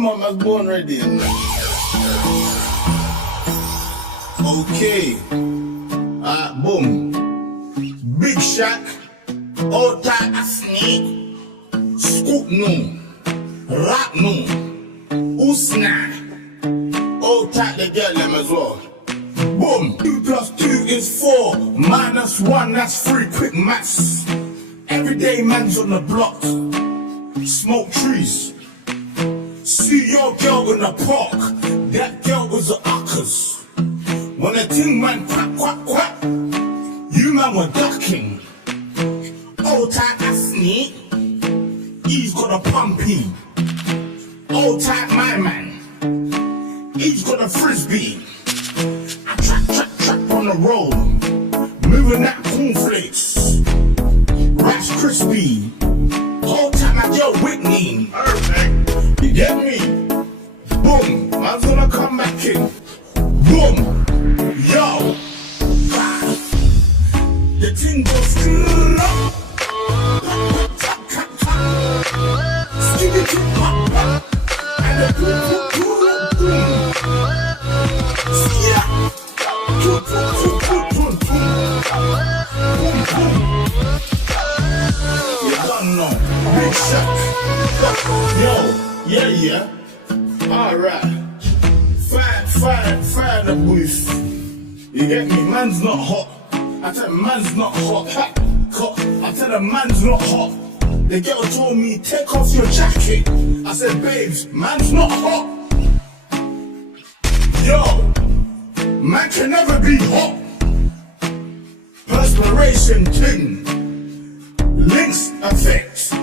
Come on, man's born ready. Okay. Boom. Big Shaq. Old tight a snake. Scoop no. Rap no. Usna. Old tight the girl them as well. Boom. 2 + 2 is 4. -1, that's 3. Quick maths. Everyday man's on the block. Smoke trees. See your girl in the park. That girl was a uckers. When a ting man quack, quack, quack, you man were ducking. Old tight ass snake, he's got a pumpy. Old tight my man, he's got a frisbee. I trap on the road, moving that cornflakes. Rash crispy, old tight my girl Whitney. Perfect, you get me? Boom, man's gonna come back in. Boom. Yo, the thing goes still up. Skibby to pop, and the boom. Yeah, boom. You don't know, Big Shaq. Yo, yeah. Alright, fire the booth. You get me? Man's not hot. I tell him man's not hot. I tell him man's not hot. The girl told me, take off your jacket. I said, babes, man's not hot. Yo, man can never be hot. Perspiration ting. Links effect.